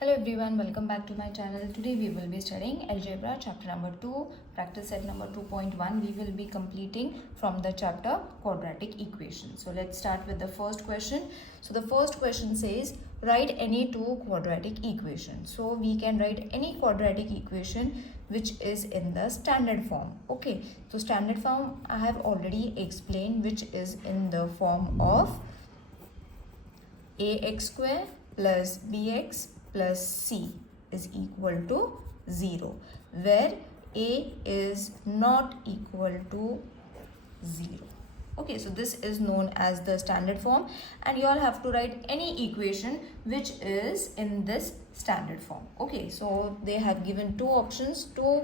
Hello everyone, welcome back to my channel. Today we will be studying Algebra chapter number 2, practice set number 2.1. We will be completing from the chapter Quadratic Equation. So let's start with the first question. So the first question says, write any two quadratic equations. So we can write any quadratic equation which is in the standard form. Okay, so standard form I have already explained, which is in the form of ax square plus bx plus c is equal to 0, where a is not equal to 0. Okay, so this is known as the standard form, and you all have to write any equation which is in this standard form. Okay, so they have given two options, two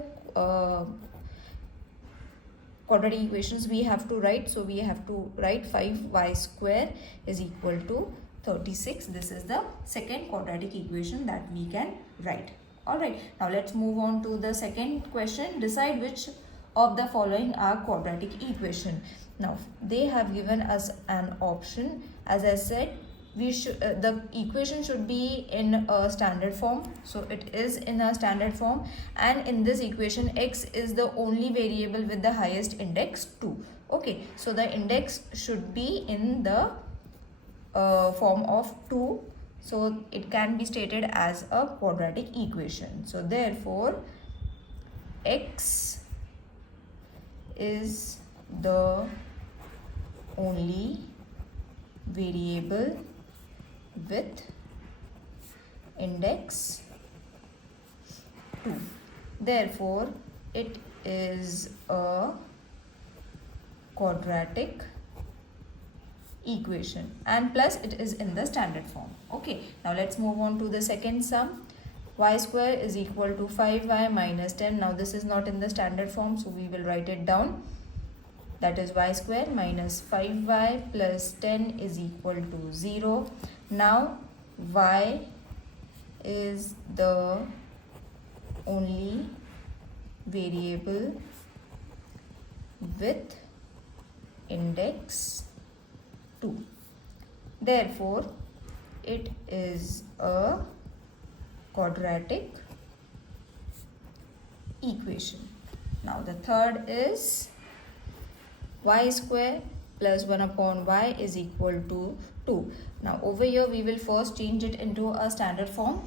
quadratic equations we have to write. So we have to write 5y square is equal to 36. This is the second quadratic equation that we can write. Alright, now let's move on to the second question. Decide which of the following are quadratic equation. Now they have given us an option. As I said, we should the equation should be in a standard form. So it is in a standard form, and in this equation x is the only variable with the highest index 2. Okay, so the index should be in the form of 2, so it can be stated as a quadratic equation. So therefore x is the only variable with index 2. Therefore it is a quadratic equation, and plus it is in the standard form. Okay, now let's move on to the second sum. Y square is equal to 5y minus 10. Now this is not in the standard form, so we will write it down. That is y square minus 5y plus 10 is equal to 0. Now y is the only variable with index 2. Therefore it is a quadratic equation. Now the third is y square plus 1 upon y is equal to 2. Now over here we will first change it into a standard form.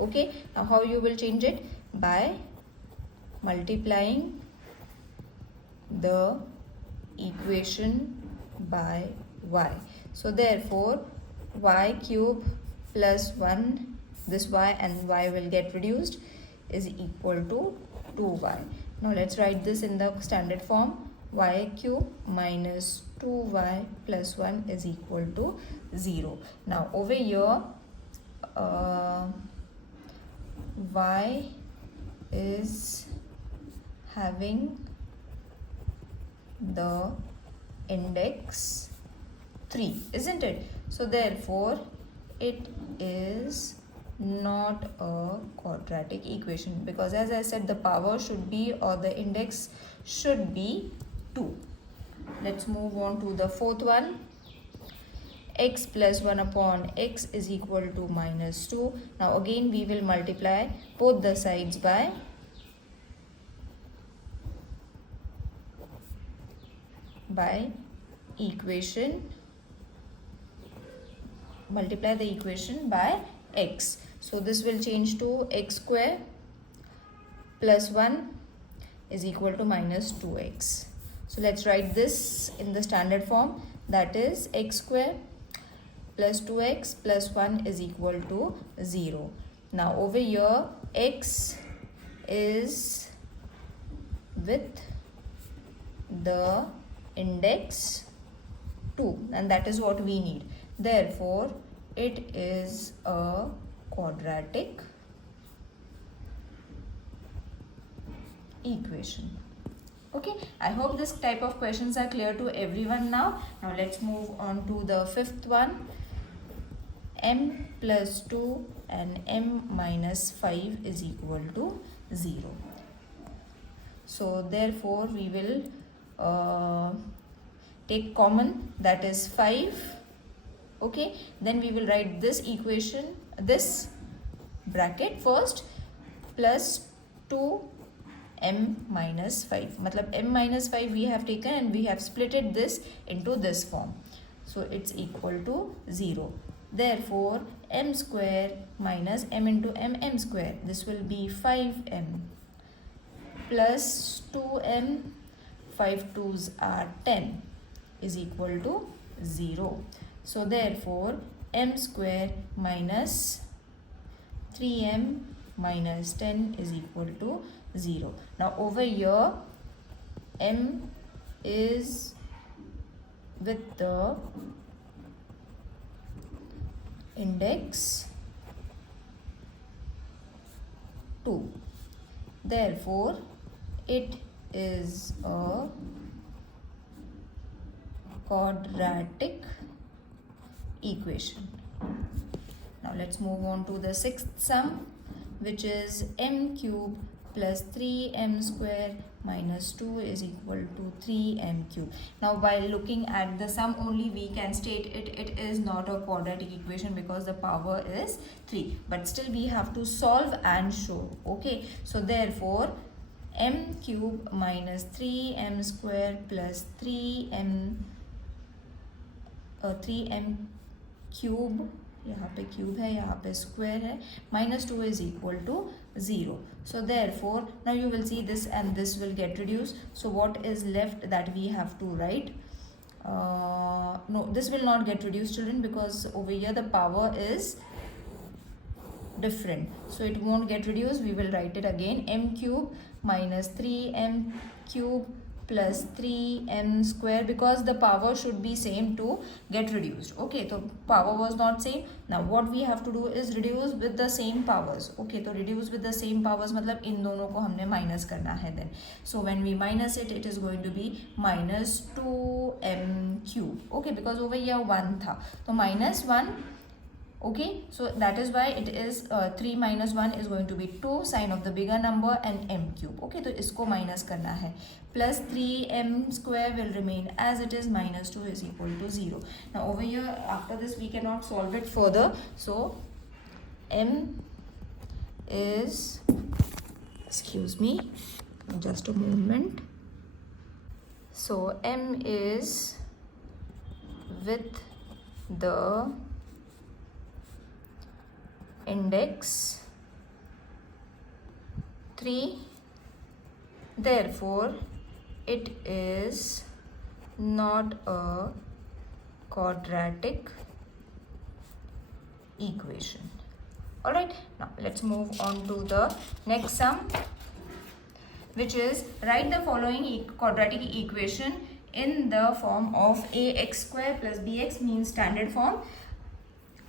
Okay, now how you will change it? By multiplying the equation by y. So therefore y cube plus 1, this y and y will get reduced, is equal to 2y. Now let's write this in the standard form. Y cube minus 2y plus 1 is equal to 0. Now over here y is having the index 3, isn't it? So therefore it is not a quadratic equation, because as I said, the power should be, or the index should be 2. Let's move on to the fourth one. X plus 1 upon x is equal to minus 2. Now again we will multiply both the sides by equation, multiply the equation by x. So this will change to x square plus 1 is equal to minus 2x. So let's write this in the standard form. That is x square plus 2x plus 1 is equal to 0. Now over here x is with the index 2, and that is what we need. Therefore it is a quadratic equation. Okay, I hope this type of questions are clear to everyone now. Now let's move on to the fifth one. M plus 2 and m minus 5 is equal to 0. So therefore we will take common, that is 5. Okay, then we will write this equation, this bracket first plus 2m minus 5. Matlab m minus 5 we have taken and we have splitted this into this form. So it's equal to 0. Therefore, m square minus m into m square. This will be 5m plus 2m, 5 2s are 10 is equal to 0. So therefore, m square minus 3m minus 10 is equal to 0. Now over here, m is with the index 2. Therefore, it is a quadratic equation. Now let's move on to the sixth sum, which is m cube plus 3m square minus 2 is equal to 3m cube. Now by looking at the sum only, we can state it is not a quadratic equation because the power is 3. But still we have to solve and show. Okay, so therefore m cube minus 3m square plus 3m cube, यहाँ पे cube है, यहाँ पे square है, minus 2 is equal to 0. So therefore, now you will see this and this will get reduced. So what is left that we have to write? No, this will not get reduced, children, because over here the power is different. So it won't get reduced. We will write it again. M cube minus 3m cube plus 3m square, because the power should be same to get reduced. Okay, so power was not same. Now what we have to do is reduce with the same powers. Okay, so reduce with the same powers मतलब इन दोनों को हमने minus करना है then. So when we minus it, it is going to be minus 2m cube. Okay, because over here 1 था, तो minus 1. Okay, so that is why it is 3 minus 1 is going to be 2, sign of the bigger number, and m cube. Okay, तो इसको minus करना है. Plus 3m square will remain as it is, minus 2 is equal to 0. Now over here, after this we cannot solve it further. So m is, excuse me, just a moment. So m is with the index 3, therefore it is not a quadratic equation. Alright, now let's move on to the next sum, which is write the following quadratic equation in the form of ax square plus bx, means standard form,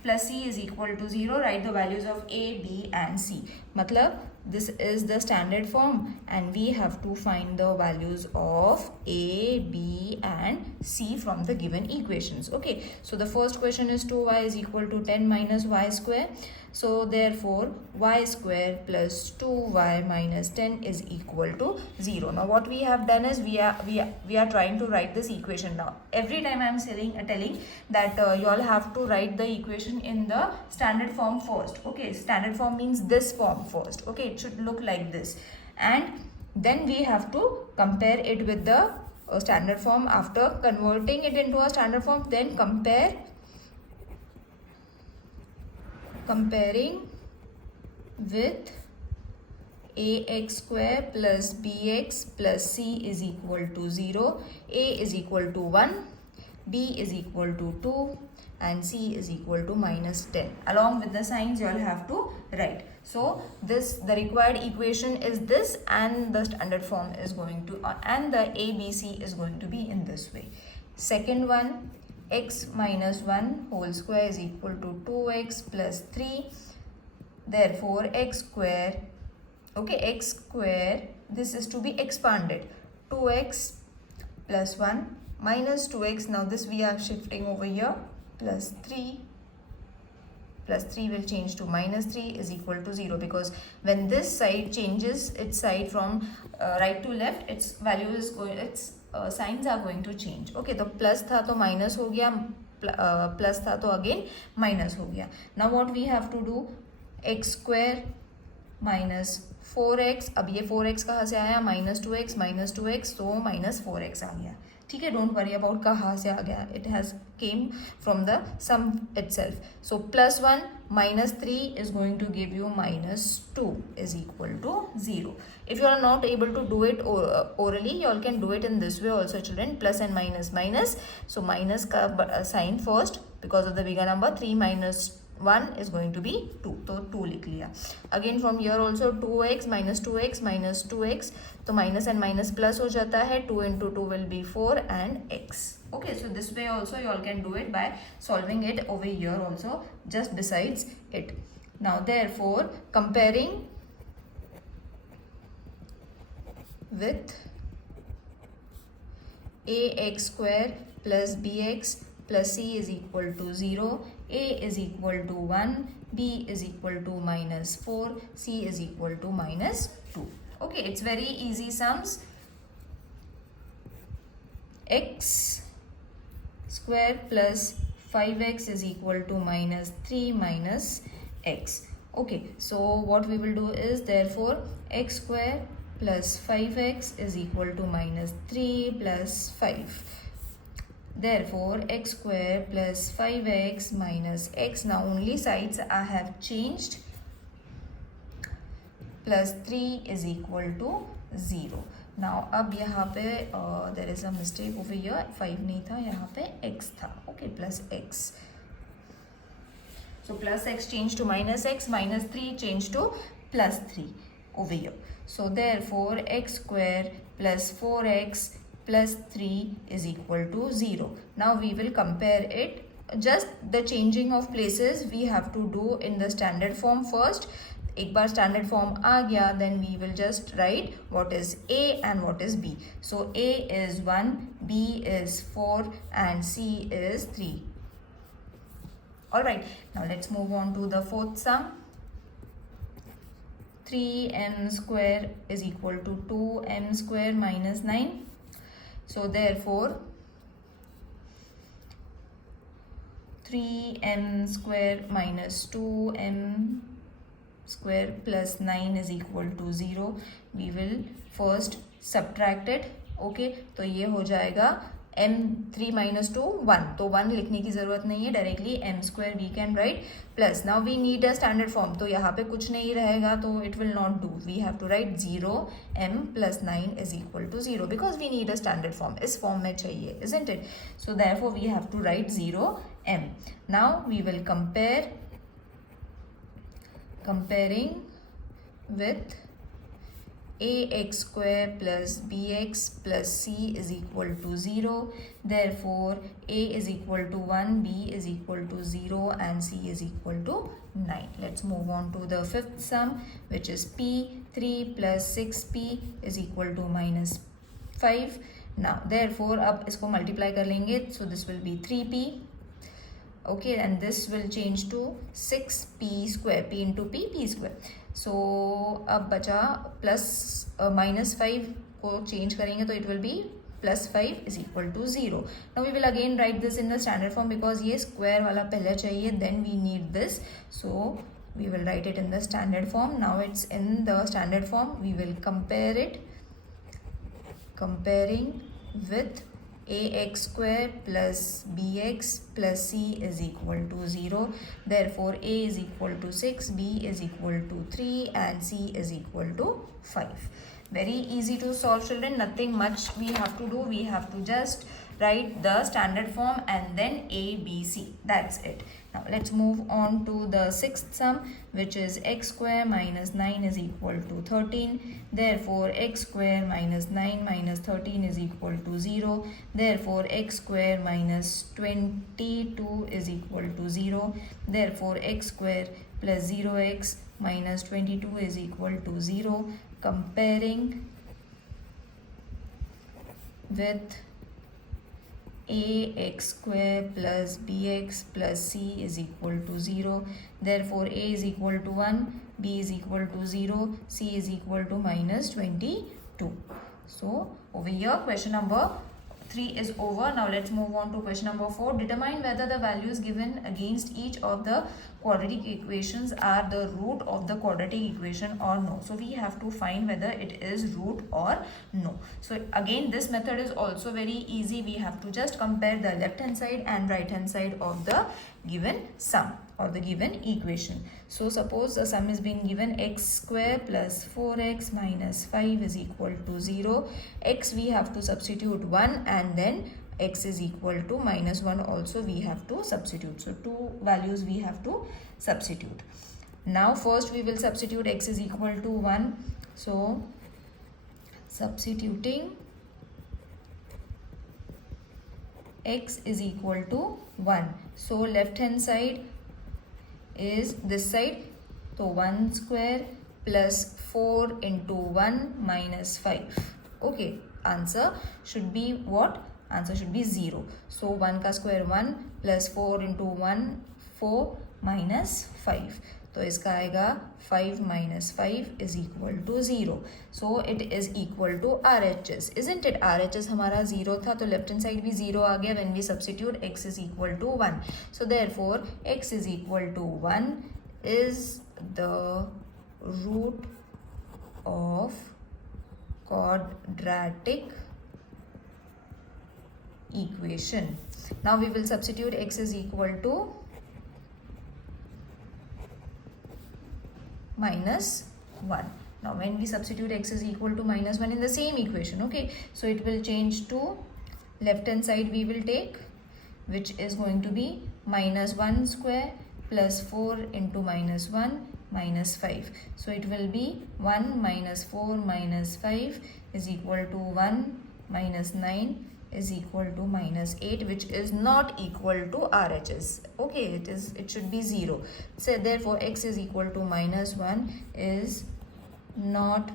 plus c is equal to 0. Write the values of a, b and c. Matlab this is the standard form and we have to find the values of a, b and c from the given equations. Okay, so the first question is 2y is equal to 10 minus y square. So therefore y square plus 2y minus 10 is equal to 0. Now what we have done is we are trying to write this equation. Now every time I am telling that you all have to write the equation in the standard form first. Okay, standard form means this form first. Okay, it should look like this, and then we have to compare it with the standard form. After converting it into a standard form, then comparing with ax square plus bx plus c is equal to 0, a is equal to 1, b is equal to 2 and c is equal to minus 10. Along with the signs you all have to write. So this, the required equation is this, and the standard form is going to and the ABC is going to be in this way. Second one, x minus 1 whole square is equal to 2x plus 3. Therefore x square, okay, x square, this is to be expanded, 2x plus 1 minus 2x. Now this we are shifting over here, plus 3 will change to minus 3 is equal to 0, because when this side changes its side from right to left, its value is going, its signs are going to change. Okay, तो plus था तो minus हो गया, plus था तो again minus हो गया. Now what we have to do, x square minus 4x, अब ये 4x कहाँ से आया, -2x, तो -4x आ गया, ठीक है. डोंट वरी अबाउट कहाँ से आ गया, it has came from the some itself. So +1 -3 is going to give you -2 is equal to 0. If you are not able to do it orally, you all can do it in this way also children, plus and minus. So minus का sign first because of the bigger number, 3 minus 1 is going to be 2, तो 2 लिख लिया. Again from here also 2x minus 2x, तो minus and minus plus हो जाता है, 2 into 2 will be 4 and x. Okay, so this way also you all can do it by solving it over here also just besides it. Now therefore comparing with ax square plus bx plus c is equal to 0, a is equal to 1, b is equal to -4, c is equal to -2. Okay, it's very easy sums. X square plus 5x is equal to -3 minus x. Okay, so what we will do is therefore x square plus 5x is equal to -3 plus 5. Therefore x square plus 5x minus x, now only sides I have changed, plus 3 is equal to 0. Now अब यहाँ पे there is a mistake over here, 5 नहीं था, यहाँ पे x था. Okay, plus x. So plus x changed to -x, -3 changed to +3 over here. So therefore x square plus 4x plus 3 is equal to 0. Now we will compare it. Just the changing of places we have to do in the standard form first. एक बार standard form आ गया, then we will just write what is a and what is b. So a is 1, b is 4 and c is 3. Alright, now let's move on to the fourth sum. 3m square is equal to 2m square minus 9. So therefore 3m square minus 2m square plus 9 is equal to 0. We will first subtract it. Okay, तो ये हो जाएगा m 3 minus 2 1, तो 1 लिखने की ज़रूरत नहीं है, directly m square we can write plus. Now we need a standard form, तो यहाँ पे कुछ नहीं रहेगा, तो it will not do. We have to write 0 m plus 9 is equal to 0 because we need a standard form. इस form में चाहिए, isn't it? So therefore we have to write 0 m. Now we will comparing with ax square plus bx plus c is equal to 0. Therefore a is equal to 1, b is equal to 0 and c is equal to 9. Let's move on to the fifth sum, which is p. 3 plus 6p is equal to -5. Now therefore अब इसको multiply कर लेंगे, so this will be 3p. Okay, and this will change to 6p square, p into p square. So अब बचा plus -5 को change करेंगे तो it will be +5 is equal to 0. Now we will again write this in the standard form because ये square वाला पहले चाहिए, then we need this. So we will write it in the standard form. Now it's in the standard form. We will compare it. Comparing with ax square plus bx plus c is equal to 0. Therefore a is equal to 6, b is equal to 3 and c is equal to 5. Very easy to solve children, nothing much we have to do. We have to just write the standard form and then a, b, c. That's it. Now let's move on to the sixth sum, which is x square minus 9 is equal to 13. Therefore x square minus 9 minus 13 is equal to 0. Therefore x square minus 22 is equal to 0. Therefore x square plus 0x minus 22 is equal to 0. Comparing with ax square plus bx plus c is equal to 0. Therefore a is equal to 1, b is equal to 0, c is equal to -22. So over here question number 3 is over. Now let's move on to question number 4. Determine whether the values given against each of the quadratic equations are the root of the quadratic equation or no. So we have to find whether it is root or no. So again, this method is also very easy. We have to just compare the left hand side and right hand side of the given sum or the given equation. So suppose the sum is being given x square plus 4x minus 5 is equal to 0. X we have to substitute 1, and then x is equal to minus 1 also we have to substitute. So two values we have to substitute. Now first we will substitute x is equal to 1. So substituting x is equal to 1. So left hand side is this side. So 1 square plus 4 into 1 minus 5. Okay, answer should be what? Answer should be 0. So 1 ka square 1 plus 4 into 1 4 minus 5. तो इसका आएगा 5 minus 5 is equal to 0. So it is equal to RHS, isn't it? RHS हमारा 0 था, तो left hand side भी 0 आ गया when we substitute x is equal to 1. So therefore x is equal to 1 is the root of quadratic equation. Now we will substitute x is equal to minus 1. Now when we substitute x is equal to minus 1 in the same equation, okay, so it will change to left hand side we will take, which is going to be minus 1 square plus 4 into minus 1 minus 5. So it will be 1 minus 4 minus 5 is equal to 1 minus 9 is equal to minus 8, which is not equal to RHS. Okay, it should be 0. So therefore x is equal to minus 1 is not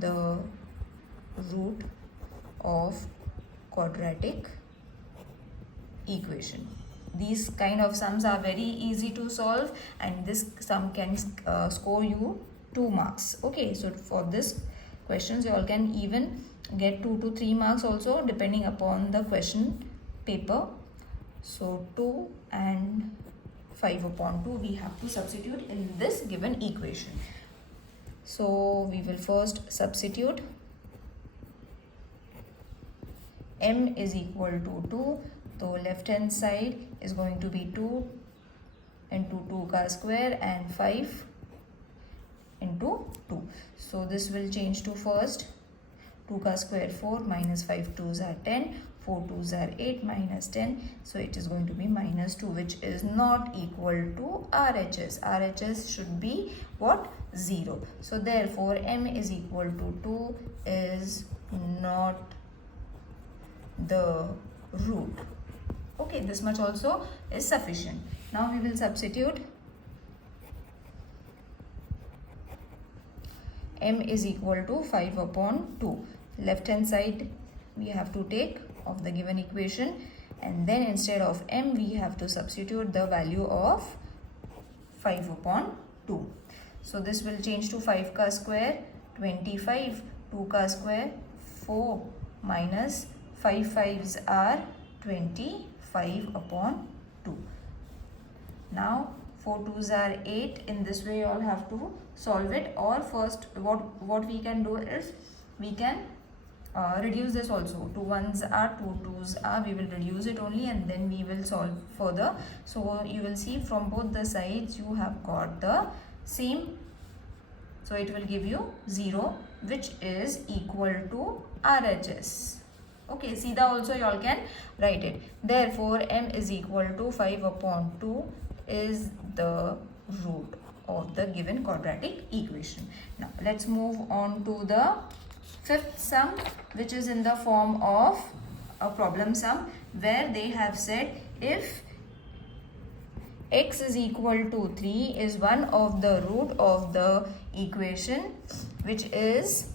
the root of quadratic equation. These kind of sums are very easy to solve, and this sum can score you 2 marks. Okay, so for this questions you all can even get 2 to 3 marks also depending upon the question paper. So 2 and 5 upon 2 we have to substitute in this given equation. So we will first substitute m is equal to 2. So left hand side is going to be 2 into 2 ka square and 5 into 2. So this will change to first 2 ka square 4 minus 5 2s are 10, 4 2s are 8 minus 10. So it is going to be minus 2, which is not equal to RHS. RHS should be what? 0. So therefore m is equal to 2 is not the root. Okay, this much also is sufficient. Now we will substitute m is equal to 5 upon 2. Left hand side we have to take of the given equation, and then instead of m we have to substitute the value of 5 upon 2. So this will change to 5 ka square 25, 2 ka square 4 minus 5 5s are 25 upon 2. Now 4 2s are 8. In this way you all have to solve it, or first what we can do is we can reduce this also. 2 1s are 2 2s are, we will reduce it only and then we will solve further. So you will see from both the sides you have got the same, so it will give you 0, which is equal to RHS. Okay, Sida also you all can write it. Therefore m is equal to 5 upon 2 is the root of the given quadratic equation. Now let's move on to the fifth sum, which is in the form of a problem sum, where they have said if x is equal to 3 is one of the root of the equation, which is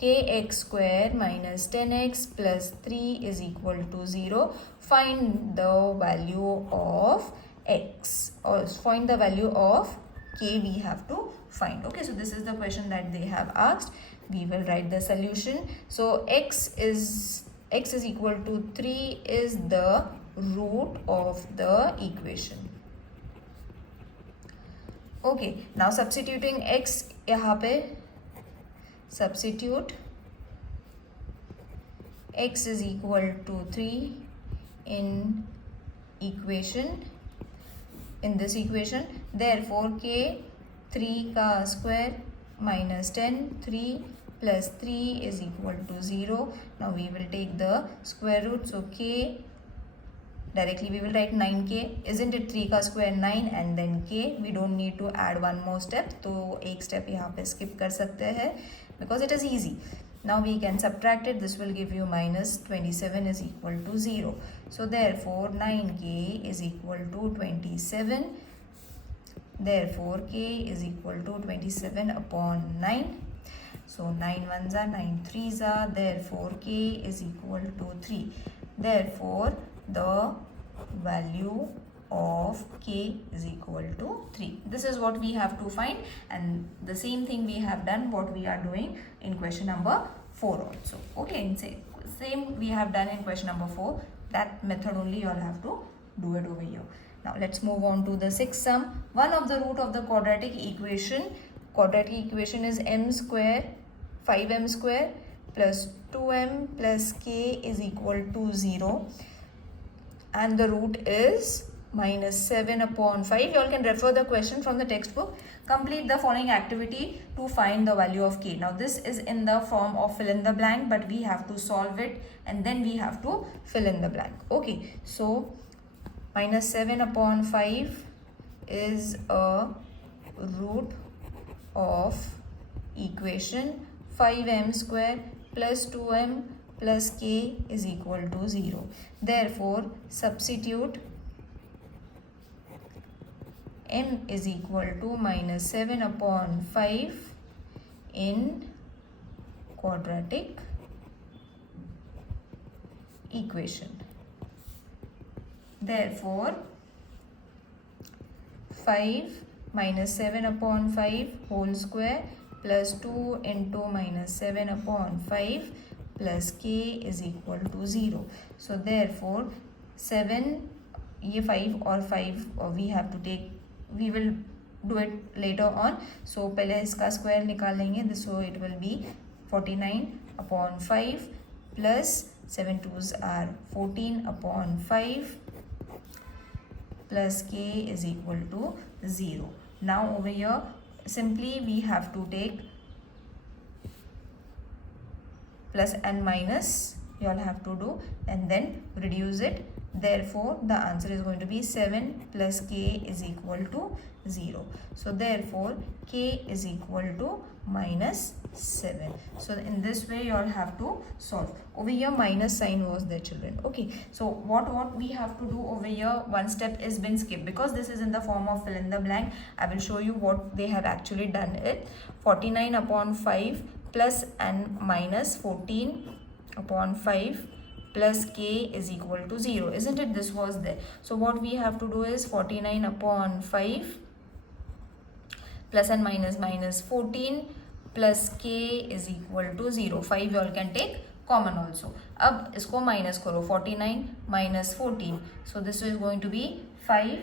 kx square minus 10x plus 3 is equal to 0. Find the value of x, or find the value of k we have to find. Okay, so this is the question that they have asked. We will write the solution. So x is x is equal to 3 is the root of the equation. Okay, now substituting x यहाँ पे substitute x is equal to 3 in this equation. Therefore k 3 का square minus 10, 3 plus 3 is equal to 0. Now we will take the square root, so k directly we will write 9k. Isn't it 3 का square 9 and then k? We don't need to add one more step, तो एक step यहाँ पे skip कर सकते हैं because it is easy. Now we can subtract it. This will give you minus 27 is equal to 0. So therefore 9k is equal to 27. Therefore k is equal to 27 upon 9. So 9 ones are 9 threes are. Therefore k is equal to 3. Therefore the value of k is equal to 3. This is what we have to find, and the same thing we have done what we are doing in question number 4 also. Okay, and same we have done in question number 4. That method only you all have to do it over here. Now let's move on to the sixth sum. One of the root of the quadratic equation is m square 5m square plus 2m plus k is equal to 0, and the root is minus 7 upon 5. You all can refer the question from the textbook. Complete the following activity to find the value of k. Now this is in the form of fill in the blank, but we have to solve it and then we have to fill in the blank. Okay, so minus 7 upon 5 is a root of equation 5m square plus 2m plus k is equal to 0. Therefore substitute m is equal to minus 7 upon 5 in quadratic equation. Therefore 5 minus 7 upon 5 whole square plus 2 into minus 7 upon 5 plus k is equal to 0. So therefore 7 ये 5 और 5 we have to take, we will do it later on. So पहले इसका square निकालेंगे, so it will be 49 upon 5 plus 7 2s are 14 upon 5 plus k is equal to 0. Now over here simply we have to take plus and minus, you all have to do, and then reduce it. Therefore the answer is going to be 7 plus k is equal to 0. So therefore k is equal to minus 7. So in this way you all have to solve. Over here minus sign was there, children. Okay, so what we have to do over here, one step is been skipped because this is in the form of fill in the blank. I will show you what they have actually done it. 49 upon 5 plus and minus 14 upon 5 plus k is equal to 0. Isn't it? This was there. So what we have to do is 49 upon 5 plus and minus 14 plus k is equal to 0. 5 you all can take common also. अब इसको minus करो, 49 minus 14. So this is going to be 5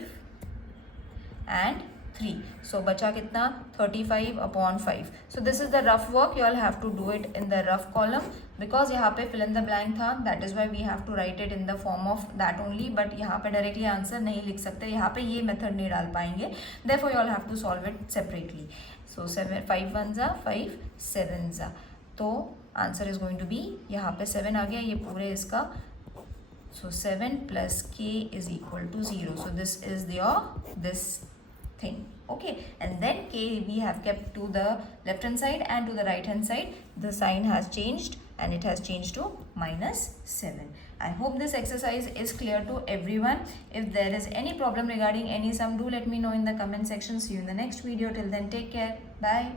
and 3. So बचा कितना? 35 upon 5. So this is the rough work. You all have to do it in the rough column because यहाँ पे fill in the blank था. That is why we have to write it in the form of that only. But यहाँ पे directly answer नहीं लिख सकते. यहाँ पे ये method नहीं डाल पाएंगे. Therefore you all have to solve it separately. So 5 ones are 5 sevens are. तो answer is going to be यहाँ पे 7 आ गया. ये पूरे इसका. So 7 plus k is equal to 0. So this is this thing. Okay, and then k we have kept to the left hand side and to the right hand side the sign has changed and it has changed to minus 7. I hope this exercise is clear to everyone. If there is any problem regarding any sum, do let me know in the comment section. See you in the next video. Till then, take care. Bye.